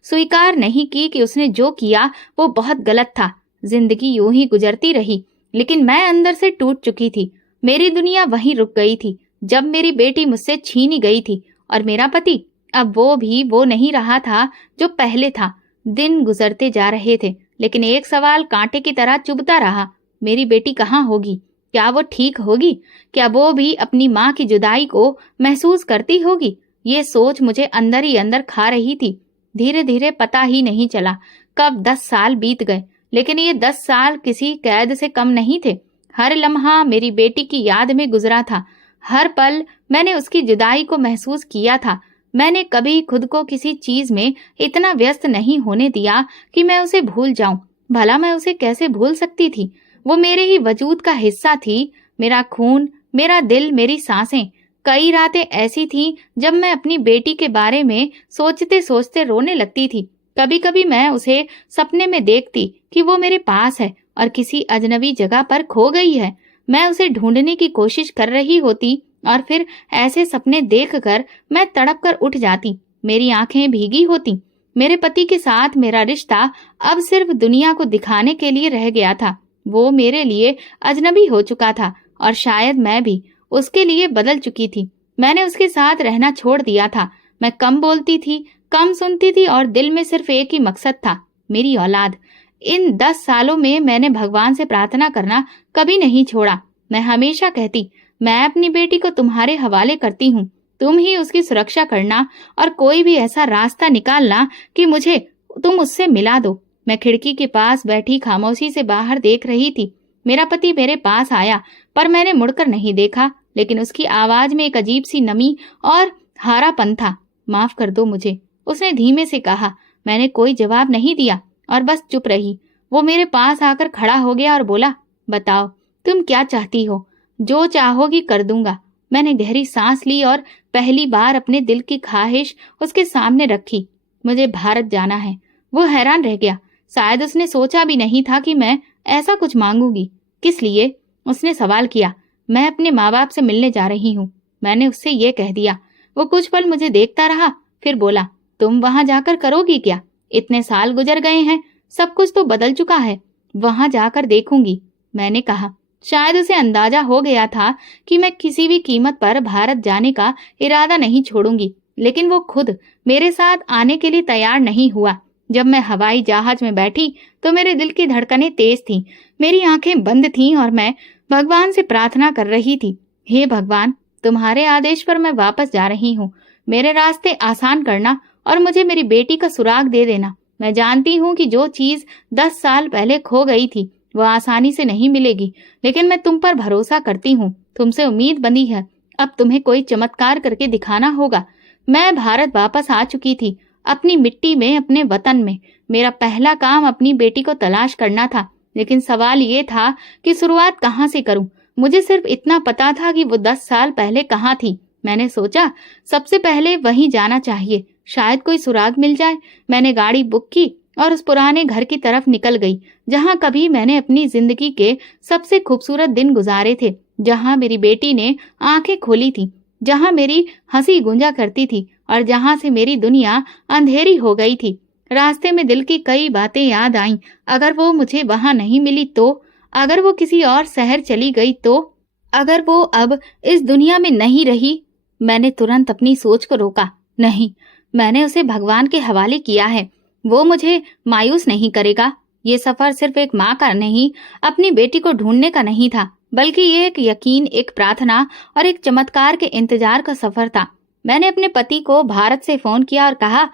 स्वीकार नहीं की कि उसने जो किया वो बहुत गलत था। जिंदगी यूं ही गुजरती रही, लेकिन मैं अंदर से टूट चुकी थी। मेरी दुनिया वहीं रुक गई थी जब मेरी बेटी मुझसे छीनी गई थी, और मेरा पति अब वो भी वो नहीं रहा था जो पहले था। दिन गुजरते जा रहे थे, लेकिन एक सवाल कांटे की तरह चुभता रहा। मेरी बेटी कहाँ होगी? क्या वो ठीक होगी? क्या वो भी अपनी माँ की जुदाई को महसूस करती होगी? ये सोच मुझे अंदर ही अंदर खा रही थी। धीरे धीरे पता ही नहीं चला कब 10 साल बीत गए, लेकिन ये 10 साल किसी कैद से कम नहीं थे। हर लम्हा मेरी बेटी की याद में गुजरा था। हर पल मैंने उसकी जुदाई को महसूस किया था। मैंने कभी खुद को किसी चीज में इतना व्यस्त नहीं होने दिया कि मैं उसे भूल जाऊं। भला मैं उसे कैसे भूल सकती थी? वो मेरे ही वजूद का हिस्सा थी, मेरा खून, मेरा दिल, मेरी सांसें। कई रातें ऐसी थीं जब मैं अपनी बेटी के बारे में सोचते सोचते रोने लगती थी। कभी कभी मैं उसे सपने में देखती कि वो मेरे पास है और किसी अजनबी जगह पर खो गई है। मैं उसे ढूंढने की कोशिश कर रही होती, और फिर ऐसे सपने देखकर मैं तड़प कर उठ जाती। मेरी आंखें भीगी होती। मेरे पति के साथ मेरा रिश्ता अब सिर्फ दुनिया को दिखाने के लिए रह गया था। वो मेरे लिए अजनबी हो चुका था, और शायद मैं भी उसके लिए बदल चुकी थी। मैंने उसके साथ रहना छोड़ दिया था। मैं कम बोलती थी, कम सुनती थी, और दिल में सिर्फ एक ही मकसद था, मेरी औलाद। इन 10 सालों में मैंने भगवान से प्रार्थना करना कभी नहीं छोड़ा। मैं हमेशा कहती, मैं अपनी बेटी को तुम्हारे हवाले करती हूँ। तुम ही उसकी सुरक्षा करना, और कोई भी ऐसा रास्ता निकालना कि मुझे तुम उससे मिला दो। मैं खिड़की के पास बैठी खामोशी से बाहर देख रही थी। मेरा पति मेरे पास आया, पर मैंने मुड़कर नहीं देखा। लेकिन उसकी आवाज में एक अजीब सी नमी और हारापन था। माफ कर दो मुझे, उसने धीमे से कहा। मैंने कोई जवाब नहीं दिया और बस चुप रही। वो मेरे पास आकर खड़ा हो गया और बोला, बताओ तुम क्या चाहती हो? जो चाहोगी कर दूंगा। मैंने गहरी सांस ली और पहली बार अपने दिल की ख्वाहिश उसके सामने रखी। मुझे भारत जाना है। वो हैरान रह गया। शायद उसने सोचा भी नहीं था कि मैं ऐसा कुछ मांगूंगी। किस लिए? उसने सवाल किया। मैं अपने माँ बाप से मिलने जा रही हूँ, मैंने उससे ये कह दिया। वो कुछ पल मुझे देखता रहा, फिर बोला, तुम वहां जाकर करोगी क्या? इतने साल गुजर गए हैं, सब कुछ तो बदल चुका है। वहां जाकर देखूंगी, मैंने कहा। शायद उसे अंदाजा हो गया था कि मैं किसी भी कीमत पर भारत जाने का इरादा नहीं छोड़ूंगी, लेकिन वो खुद मेरे साथ आने के लिए तैयार नहीं हुआ। जब मैं हवाई जहाज में बैठी तो मेरे दिल की धड़कनें तेज थीं, मेरी आंखें बंद थीं और मैं भगवान से प्रार्थना कर रही थी, हे भगवान, तुम्हारे आदेश पर मैं वापस जा रही हूँ। मेरे रास्ते आसान करना और मुझे मेरी बेटी का सुराग दे देना। मैं जानती हूँ कि जो चीज 10 साल पहले खो गई थी वो आसानी से नहीं मिलेगी, लेकिन मैं तुम पर भरोसा करती हूँ। तुमसे उम्मीद बंधी है। अब तुम्हें कोई चमत्कार करके दिखाना होगा। मैं भारत वापस आ चुकी थी, अपनी मिट्टी में, अपने वतन में। मेरा पहला काम अपनी बेटी को तलाश करना था, लेकिन सवाल ये था कि शुरुआत कहाँ से करूं। मुझे सिर्फ इतना पता था कि वो 10 साल पहले कहाँ थी। मैंने सोचा सबसे पहले वहीं जाना चाहिए, शायद कोई सुराग मिल जाए। मैंने गाड़ी बुक की और उस पुराने घर की तरफ निकल गई, जहाँ कभी मैंने अपनी जिंदगी के सबसे खूबसूरत दिन गुजारे थे। जहां मेरी बेटी ने आंखें खोली थी, जहां मेरी हंसी गूंजा करती थी और जहां से मेरी दुनिया अंधेरी हो गई थी। रास्ते में दिल की कई बातें याद आईं। अगर वो मुझे वहां नहीं मिली तो, अगर वो किसी और शहर चली गई तो, अगर वो अब इस दुनिया में नहीं रही। मैंने तुरंत अपनी सोच को रोका। नहीं, मैंने उसे भगवान के हवाले किया है। वो मुझे मायूस नहीं करेगा। ये सफर सिर्फ एक माँ का नहीं, अपनी बेटी को ढूंढने का नहीं था, बल्कि ये एक यकीन, एक प्रार्थना और एक चमत्कार के इंतजार का सफर था। मैंने अपने पति को भारत से फोन किया और कहा,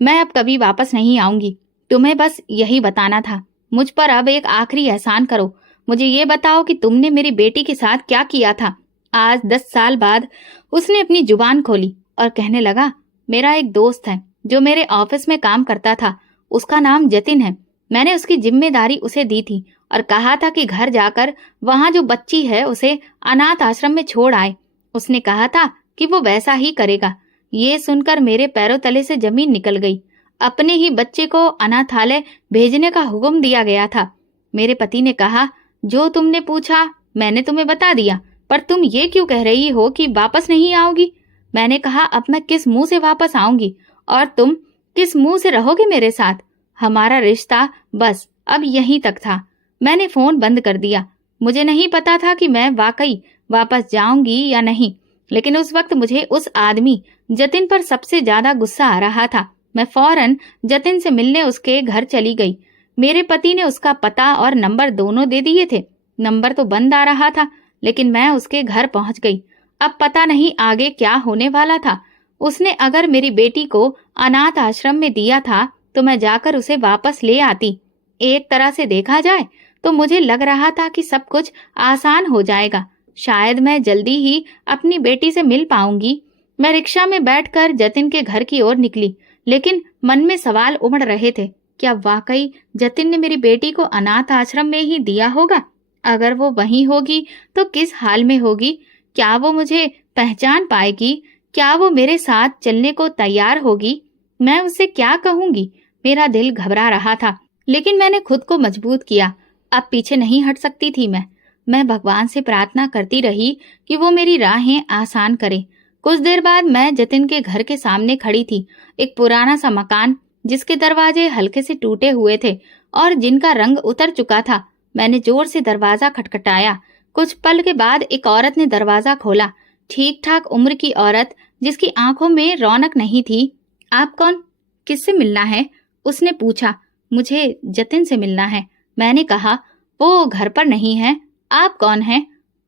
मैं अब कभी वापस नहीं आऊंगी। तुम्हें बस यही बताना था। मुझ पर अब एक आखिरी एहसान करो। मुझे ये बताओ कि तुमने मेरी बेटी के साथ क्या किया था। आज 10 साल बाद उसने अपनी जुबान खोली और कहने लगा, मेरा एक दोस्त है जो मेरे ऑफिस में काम करता था। उसका नाम जतिन है। मैंने उसकी जिम्मेदारी उसे दी थी और कहा था कि घर जाकर वहां जो बच्ची है उसे अनाथ आश्रम में छोड़ आए। उसने कहा था कि वो वैसा ही करेगा। ये सुनकर मेरे पैरों तले से जमीन निकल गई। अपने ही बच्चे को अनाथालय भेजने का हुक्म दिया गया था। मेरे पति ने कहा, जो तुमने पूछा मैंने तुम्हें बता दिया, पर तुम ये क्यों कह रही हो कि वापस नहीं आओगी। मैंने कहा, अब मैं किस मुंह से वापस आऊंगी और तुम किस मुंह से रहोगे मेरे साथ। हमारा रिश्ता बस अब यहीं तक था। मैंने फोन बंद कर दिया। मुझे नहीं पता था कि मैं वाकई वापस जाऊंगी या नहीं, लेकिन उस वक्त मुझे उस आदमी जतिन पर सबसे ज्यादा गुस्सा आ रहा था। मैं फौरन जतिन से मिलने उसके घर चली गई। मेरे पति ने उसका पता और नंबर दोनों दे दिए थे। नंबर तो बंद आ रहा था, लेकिन मैं उसके घर पहुंच गई। अब पता नहीं आगे क्या होने वाला था। उसने अगर मेरी बेटी को अनाथ आश्रम में दिया था तो मैं जाकर उसे वापस ले आती। एक तरह से देखा जाए तो मुझे लग रहा था कि सब कुछ आसान हो जाएगा। शायद मैं जल्दी ही अपनी बेटी से मिल पाऊंगी। मैं रिक्शा में बैठकर जतिन के घर की ओर निकली, लेकिन मन में सवाल उमड़ रहे थे। क्या वाकई जतिन ने मेरी बेटी को अनाथ आश्रम में ही दिया होगा? अगर वो वहीं होगी तो किस हाल में होगी? क्या वो मुझे पहचान पाएगी? क्या वो मेरे साथ चलने को तैयार होगी? मैं उससे क्या कहूंगी? मेरा दिल घबरा रहा था, लेकिन मैंने खुद को मजबूत किया। अब पीछे नहीं हट सकती थी मैं भगवान से प्रार्थना करती रही कि वो मेरी राहें आसान करे। कुछ देर बाद मैं जतिन के घर के सामने खड़ी थी। एक पुराना सा मकान जिसके दरवाजे हल्के से टूटे हुए थे और जिनका रंग उतर चुका था। मैंने जोर से दरवाजा खटखटाया। कुछ पल के बाद एक औरत ने दरवाजा खोला। ठीक ठाक उम्र की औरत जिसकी आंखों में रौनक नहीं थी। आप कौन? किससे मिलना है? उसने पूछा। मुझे जतिन से मिलना है। मैंने कहा, वो घर पर नहीं है। आप कौन हैं?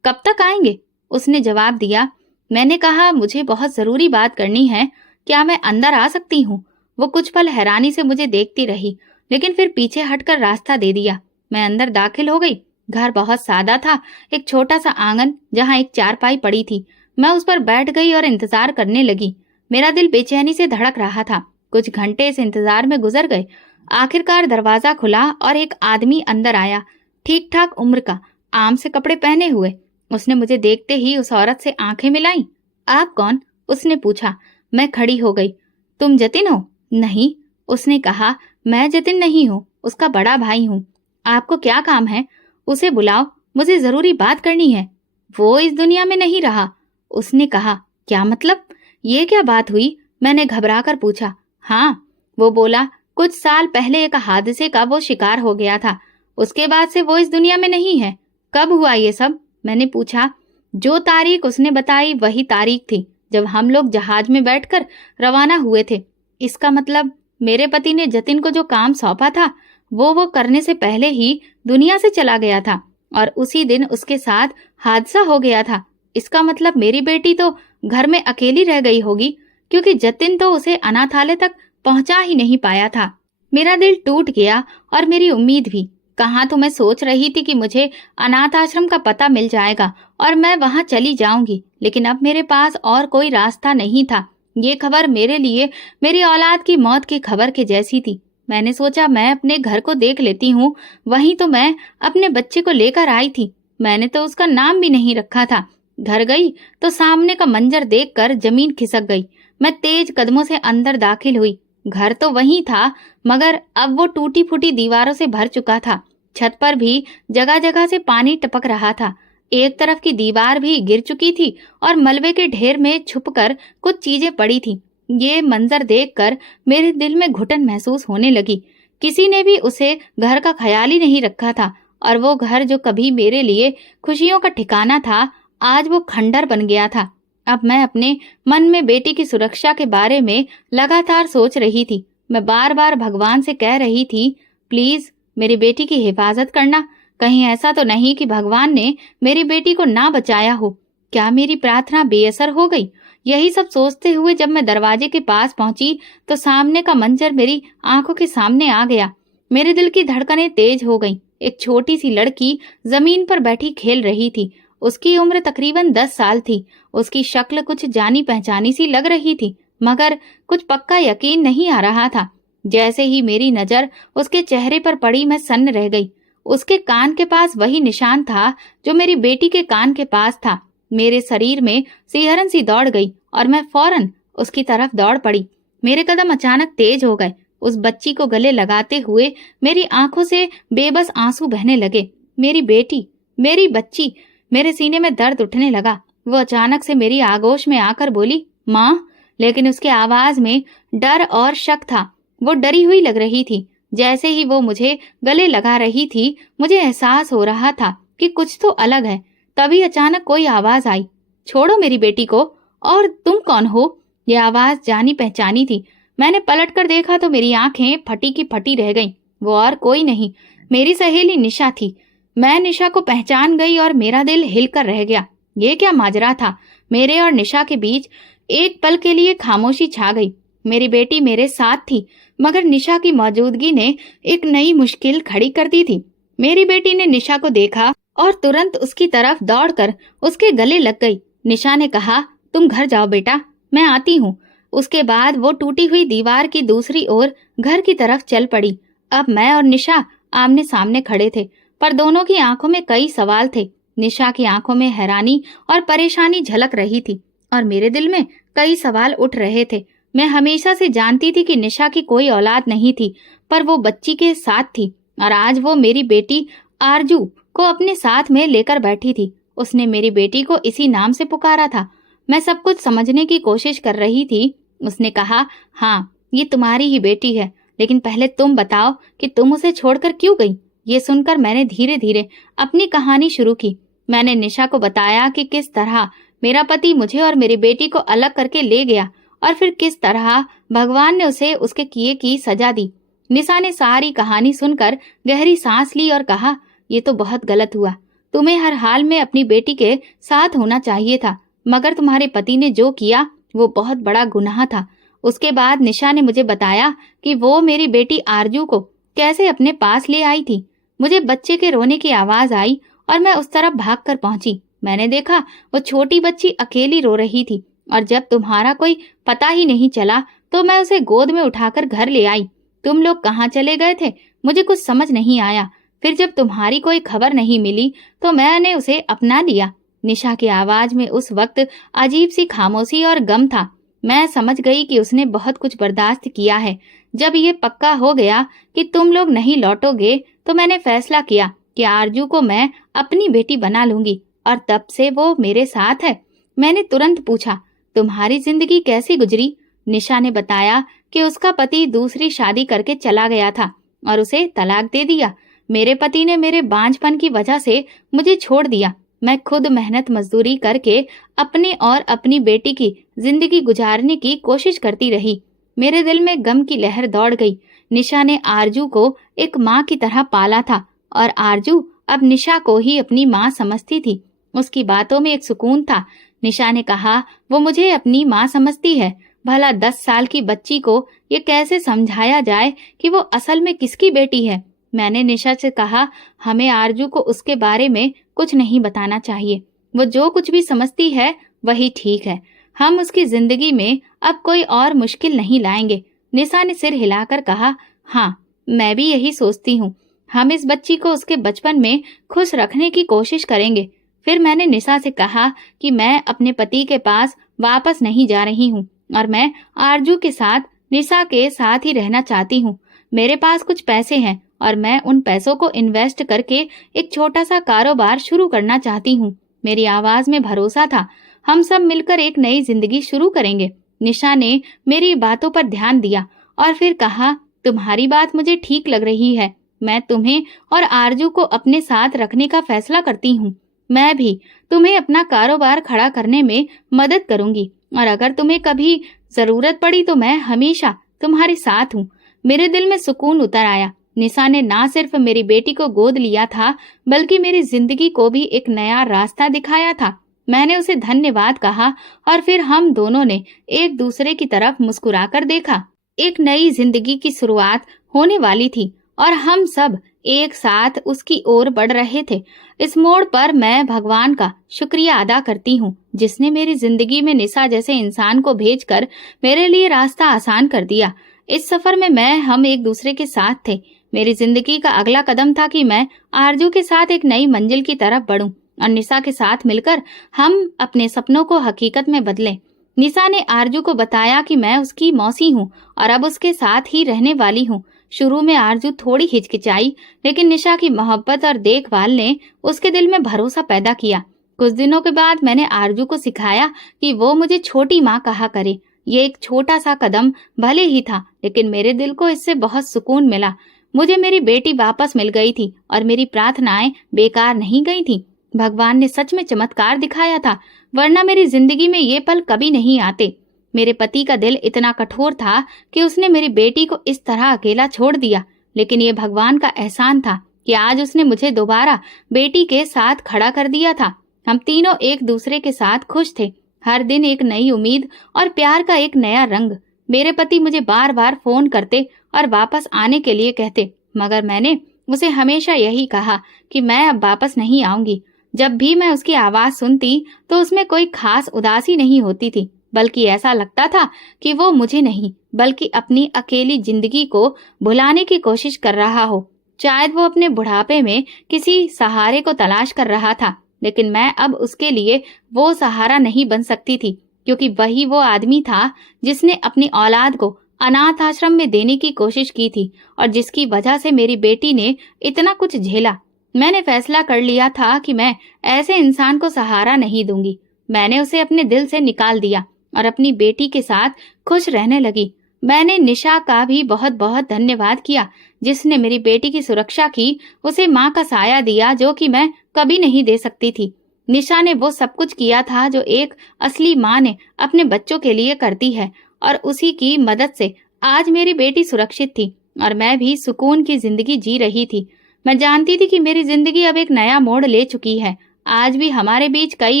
कब तक आएंगे? उसने जवाब दिया। मैंने कहा, मुझे बहुत जरूरी बात करनी है। क्या मैं अंदर आ सकती हूँ? वो कुछ पल हैरानी से मुझे देखती रही, लेकिन फिर पीछे हटकर रास्ता दे दिया। मैं अंदर दाखिल हो गई। घर बहुत सादा था। एक छोटा सा आंगन जहाँ एक चारपाई पड़ी थी। मैं उस पर बैठ गई और इंतजार करने लगी। मेरा दिल बेचैनी से धड़क रहा था। कुछ घंटे इस इंतजार में गुजर गए। आखिरकार दरवाजा खुला और एक आदमी अंदर आया, ठीक ठाक उम्र का, आम से कपड़े पहने हुए। उसने मुझे देखते ही उस औरत से आंखें मिलाई। आप कौन? उसने पूछा। मैं खड़ी हो गई। तुम जतिन हो? नहीं, उसने कहा। मैं जतिन नहीं हूँ, उसका बड़ा भाई हूँ। आपको क्या काम है? उसे बुलाओ, मुझे जरूरी बात करनी है। वो इस दुनिया में नहीं रहा, उसने कहा। क्या मतलब? ये क्या बात हुई? मैंने घबराकर पूछा। हाँ, वो बोला, कुछ साल पहले एक हादसे का वो शिकार हो गया था। उसके बाद से वो इस दुनिया में नहीं है। कब हुआ ये सब? मैंने पूछा। जो तारीख उसने बताई वही तारीख थी जब हम लोग जहाज में बैठकर रवाना हुए थे। इसका मतलब मेरे पति ने जतिन को जो काम सौंपा था वो करने से पहले ही दुनिया से चला गया था और उसी दिन उसके साथ हादसा हो गया था। इसका मतलब मेरी बेटी तो घर में अकेली रह गई होगी, क्योंकि जतिन तो उसे अनाथालय तक पहुंचा ही नहीं पाया था। मेरा दिल टूट गया और मेरी उम्मीद भी। कहाँ तो मैं सोच रही थी कि मुझे अनाथ आश्रम का पता मिल जाएगा और मैं वहां चली जाऊंगी, लेकिन अब मेरे पास और कोई रास्ता नहीं था। ये खबर मेरे लिए मेरी औलाद की मौत की खबर के जैसी थी। मैंने सोचा मैं अपने घर को देख लेती हूँ। वहीं तो मैं अपने बच्चे को लेकर आई थी। मैंने तो उसका नाम भी नहीं रखा था। घर गई तो सामने का मंजर देखकर जमीन खिसक गई। मैं तेज कदमों से अंदर दाखिल हुई। घर तो वहीं था, मगर अब वो टूटी फूटी दीवारों से भर चुका था। छत पर भी जगह जगह से पानी टपक रहा था। एक तरफ की दीवार भी गिर चुकी थी और मलबे के ढेर में छुपकर कुछ चीजें पड़ी थी। ये मंजर देखकर मेरे दिल में घुटन महसूस होने लगी। किसी ने भी उसे घर का ख्याल ही नहीं रखा था और वो घर जो कभी मेरे लिए खुशियों का ठिकाना था, आज वो खंडर बन गया था। अब मैं अपने मन में बेटी की सुरक्षा के बारे में लगातार सोच रही थी। मैं बार बार भगवान से कह रही थी, प्लीज मेरी बेटी की हिफाजत करना। कहीं ऐसा तो नहीं कि भगवान ने मेरी बेटी को ना बचाया हो। क्या मेरी प्रार्थना बेअसर हो गई? यही सब सोचते हुए जब मैं दरवाजे के पास पहुंची तो सामने का मंजर मेरी आंखों के सामने आ गया। मेरे दिल की धड़कनें तेज हो गईं। एक छोटी सी लड़की जमीन पर बैठी खेल रही थी। उसकी उम्र तकरीबन 10 साल थी। उसकी शक्ल कुछ जानी पहचानी सी लग रही थी, मगर कुछ पक्का यकीन नहीं आ रहा था। जैसे ही मेरी नजर उसके चेहरे पर पड़ी, मैं सन्न रह गई। उसके कान के पास वही निशान था जो मेरी बेटी के कान के पास था। मेरे शरीर में सिहरन सी दौड़ गई और मैं फौरन उसकी तरफ दौड़ पड़ी। मेरे कदम अचानक तेज हो गए। उस बच्ची को गले लगाते हुए मेरी आंखों से बेबस आंसू बहने लगे। मेरी बेटी, मेरी बच्ची। मेरे सीने में दर्द उठने लगा। वो अचानक से मेरी आगोश में आकर बोली, माँ। लेकिन उसके आवाज में डर और शक था। वो डरी हुई लग रही थी। जैसे ही वो मुझे गले लगा रही थी, मुझे एहसास हो रहा था कि कुछ तो अलग है। तभी अचानक कोई आवाज आई, छोड़ो मेरी बेटी को। और तुम कौन हो? ये आवाज जानी पहचानी थी। मैंने पलट कर देखा तो मेरी आंखें फटी की फटी रह गईं। वो और कोई नहीं, मेरी सहेली निशा थी। मैं निशा को पहचान गई और मेरा दिल हिलकर रह गया। ये क्या माजरा था? मेरे और निशा के बीच एक पल के लिए खामोशी छा गई। मेरी बेटी मेरे साथ थी, मगर निशा की मौजूदगी ने एक नई मुश्किल खड़ी कर दी थी। मेरी बेटी ने निशा को देखा और तुरंत उसकी तरफ दौड़कर उसके गले लग गई। निशा ने कहा, तुम घर जाओ बेटा, मैं आती हूँ। उसके बाद वो टूटी हुई दीवार की दूसरी ओर घर की तरफ चल पड़ी। अब मैं और निशा आमने सामने खड़े थे, पर दोनों की आंखों में कई सवाल थे। निशा की आंखों में हैरानी और परेशानी झलक रही थी और मेरे दिल में कई सवाल उठ रहे थे। मैं हमेशा से जानती थी कि निशा की कोई औलाद नहीं थी, पर वो बच्ची के साथ थी और आज वो मेरी बेटी आरजू को अपने साथ में लेकर बैठी थी। उसने मेरी बेटी को इसी नाम से पुकारा था। मैं सब कुछ समझने की कोशिश कर रही थी। उसने कहा, हाँ, ये तुम्हारी ही बेटी है, लेकिन पहले तुम बताओ कि तुम उसे छोड़कर क्यों गई। ये सुनकर मैंने धीरे धीरे अपनी कहानी शुरू की। मैंने निशा को बताया कि किस तरह मेरा पति मुझे और मेरी बेटी को अलग करके ले गया और फिर किस तरह भगवान ने उसे उसके किए की सजा दी। निशा ने सारी कहानी सुनकर गहरी सांस ली और कहा, ये तो बहुत गलत हुआ। तुम्हें हर हाल में अपनी बेटी के साथ होना चाहिए था, मगर तुम्हारे पति ने जो किया वो बहुत बड़ा गुनाह था। उसके बाद निशा ने मुझे बताया कि वो मेरी बेटी आरजू को कैसे अपने पास ले आई थी। मुझे बच्चे के रोने की आवाज आई और मैं उस तरफ भागकर पहुंची। मैंने देखा वो छोटी बच्ची अकेली रो रही थी और जब तुम्हारा कोई पता ही नहीं चला तो मैं उसे गोद में उठाकर घर ले आई। तुम लोग कहाँ चले गए थे, मुझे कुछ समझ नहीं आया। फिर जब तुम्हारी कोई खबर नहीं मिली तो मैंने उसे अपना लिया। निशा की आवाज में उस वक्त अजीब सी खामोशी और गम था। मैं समझ गई कि उसने बहुत कुछ बर्दाश्त किया है। जब ये पक्का हो गया कि तुम लोग नहीं लौटोगे तो मैंने फैसला किया कि आरजू को मैं अपनी बेटी बना लूंगी और तब से वो मेरे साथ है। मैंने तुरंत पूछा, तुम्हारी जिंदगी कैसी गुजरी? निशा ने बताया कि उसका पति दूसरी शादी करके चला गया था और उसे तलाक दे दिया। मेरे पति ने मेरे बांझपन की वजह से मुझे छोड़ दिया। मैं खुद मेहनत मजदूरी करके अपने और अपनी बेटी की जिंदगी गुजारने की कोशिश करती रही। मेरे दिल में गम की लहर दौड़ गई। निशा ने आरजू को एक माँ की तरह पाला था और आरजू अब निशा को ही अपनी माँ समझती थी। उसकी बातों में एक सुकून था। निशा ने कहा, वो मुझे अपनी माँ समझती है। भला 10 साल की बच्ची को ये कैसे समझाया जाए कि वो असल में किसकी बेटी है? मैंने निशा से कहा, हमें आरजू को उसके बारे में कुछ नहीं बताना चाहिए। वो जो कुछ भी समझती है वही ठीक है। हम उसकी जिंदगी में अब कोई और मुश्किल नहीं लाएंगे। निशा ने सिर हिलाकर कहा, हाँ, मैं भी यही सोचती हूँ। हम इस बच्ची को उसके बचपन में खुश रखने की कोशिश करेंगे। फिर मैंने निशा से कहा कि मैं अपने पति के पास वापस नहीं जा रही हूँ और मैं आरजू के साथ निशा के साथ ही रहना चाहती हूँ। मेरे पास कुछ पैसे हैं और मैं उन पैसों को इन्वेस्ट करके एक छोटा सा कारोबार शुरू करना चाहती हूँ। मेरी आवाज में भरोसा था। हम सब मिलकर एक नई जिंदगी शुरू करेंगे। निशा ने मेरी बातों पर ध्यान दिया और फिर कहा, तुम्हारी बात मुझे ठीक लग रही है। मैं तुम्हें और आरजू को अपने साथ रखने का फैसला करती हूँ। मैं भी तुम्हें अपना कारोबार खड़ा करने में मदद करूंगी और अगर तुम्हें कभी जरूरत पड़ी तो मैं हमेशा तुम्हारे साथ हूँ। मेरे दिल में सुकून उतर आया। निशा ने ना सिर्फ मेरी बेटी को गोद लिया था बल्कि मेरी जिंदगी को भी एक नया रास्ता दिखाया था। मैंने उसे धन्यवाद कहा और फिर हम दोनों ने एक दूसरे की तरफ मुस्कुराकर देखा। एक नई जिंदगी की शुरुआत होने वाली थी और हम सब एक साथ उसकी ओर बढ़ रहे थे। इस मोड़ पर मैं भगवान का शुक्रिया अदा करती हूँ जिसने मेरी जिंदगी में निशा जैसे इंसान को भेजकर मेरे लिए रास्ता आसान कर दिया। इस सफर में हम एक दूसरे के साथ थे। मेरी जिंदगी का अगला कदम था कि मैं आरजू के साथ एक नई मंजिल की तरफ बढ़ूं और निशा के साथ मिलकर हम अपने सपनों को हकीकत में बदलें। निशा ने आरजू को बताया कि मैं उसकी मौसी हूँ और अब उसके साथ ही रहने वाली हूँ। शुरू में आरजू थोड़ी हिचकिचाई, लेकिन निशा की मोहब्बत और देखभाल ने उसके दिल में भरोसा पैदा किया। कुछ दिनों के बाद मैंने आरजू को सिखाया कि वो मुझे छोटी माँ कहा करे। ये एक छोटा सा कदम भले ही था, लेकिन मेरे दिल को इससे बहुत सुकून मिला। मुझे मेरी बेटी वापस मिल गई थी और मेरी प्रार्थनाएं बेकार नहीं गई थी। भगवान ने सच में चमत्कार दिखाया था, वरना मेरी जिंदगी में ये पल कभी नहीं आते। मेरे पति का दिल इतना कठोर था कि उसने मेरी बेटी को इस तरह अकेला छोड़ दिया, लेकिन ये भगवान का एहसान था कि आज उसने मुझे दोबारा बेटी के साथ खड़ा कर दिया था। हम तीनों एक दूसरे के साथ खुश थे। हर दिन एक नई उम्मीद और प्यार का एक नया रंग। मेरे पति मुझे बार बार फोन करते और वापस आने के लिए कहते, मगर मैंने उसे हमेशा यही कहा कि मैं अब वापस नहीं आऊंगी। जब भी मैं उसकी आवाज सुनती तो उसमें कोई खास उदासी नहीं होती थी, बल्कि ऐसा लगता था कि वो मुझे नहीं बल्कि अपनी अकेली जिंदगी को भुलाने की कोशिश कर रहा हो। शायद वो अपने बुढ़ापे में किसी सहारे को तलाश कर रहा था, लेकिन मैं अब उसके लिए वो सहारा नहीं बन सकती थी, क्योंकि वही वो आदमी था जिसने अपनी औलाद को अनाथ आश्रम में देने की कोशिश की थी और जिसकी वजह से मेरी बेटी ने इतना कुछ झेला। मैंने फैसला कर लिया था कि मैं ऐसे इंसान को सहारा नहीं दूंगी। मैंने उसे अपने दिल से निकाल दिया और अपनी बेटी के साथ खुश रहने लगी। मैंने निशा का भी बहुत बहुत धन्यवाद किया जिसने मेरी बेटी की सुरक्षा की, उसे माँ का साया दिया जो कि मैं कभी नहीं दे सकती थी। निशा ने वो सब कुछ किया था जो एक असली माँ ने अपने बच्चों के लिए करती है और उसी की मदद से आज मेरी बेटी सुरक्षित थी और मैं भी सुकून की जिंदगी जी रही थी। मैं जानती थी कि मेरी जिंदगी अब एक नया मोड़ ले चुकी है। आज भी हमारे बीच कई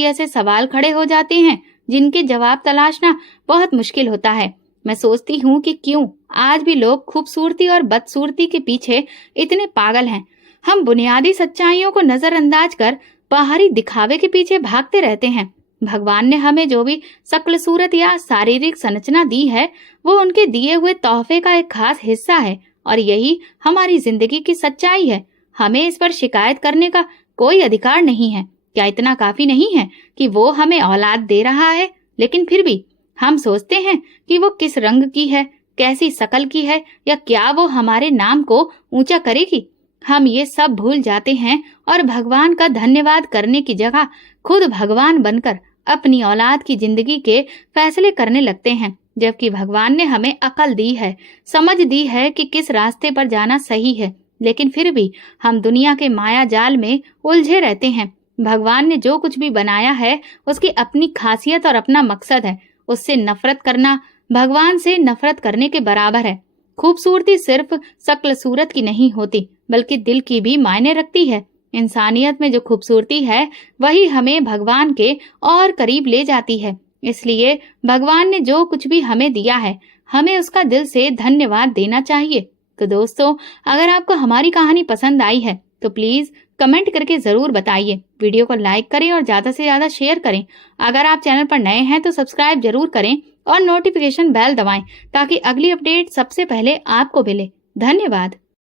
ऐसे सवाल खड़े हो जाते हैं जिनके जवाब तलाशना बहुत मुश्किल होता है। मैं सोचती हूँ कि क्यों आज भी लोग खूबसूरती और बदसूरती के पीछे इतने पागल हैं। हम बुनियादी सच्चाइयों को नजरअंदाज कर बाहरी दिखावे के पीछे भागते रहते हैं। भगवान ने हमें जो भी शक्ल सूरत या शारीरिक संरचना दी है वो उनके दिए हुए तोहफे का एक खास हिस्सा है और यही हमारी जिंदगी की सच्चाई है। हमें इस पर शिकायत करने का कोई अधिकार नहीं है। क्या इतना काफी नहीं है कि वो हमें औलाद दे रहा है, लेकिन फिर भी हम सोचते हैं कि वो किस रंग की है, कैसी शक्ल की है या क्या वो हमारे नाम को ऊंचा करेगी। हम ये सब भूल जाते हैं और भगवान का धन्यवाद करने की जगह खुद भगवान बनकर अपनी औलाद की जिंदगी के फैसले करने लगते हैं, जबकि भगवान ने हमें अकल दी है, समझ दी है कि किस रास्ते पर जाना सही है, लेकिन फिर भी हम दुनिया के माया जाल में उलझे रहते हैं। भगवान ने जो कुछ भी बनाया है उसकी अपनी खासियत और अपना मकसद है। उससे नफरत करना भगवान से नफरत करने के बराबर है। खूबसूरती सिर्फ शक्ल सूरत की नहीं होती बल्कि दिल की भी मायने रखती है। इंसानियत में जो खूबसूरती है वही हमें भगवान के और करीब ले जाती है। इसलिए भगवान ने जो कुछ भी हमें दिया है हमें उसका दिल से धन्यवाद देना चाहिए। तो दोस्तों, अगर आपको हमारी कहानी पसंद आई है तो प्लीज कमेंट करके जरूर बताइए। वीडियो को लाइक करें और ज्यादा से ज्यादा शेयर करें। अगर आप चैनल पर नए हैं तो सब्सक्राइब जरूर करें और नोटिफिकेशन बेल दबाएं ताकि अगली अपडेट सबसे पहले आपको मिले। धन्यवाद।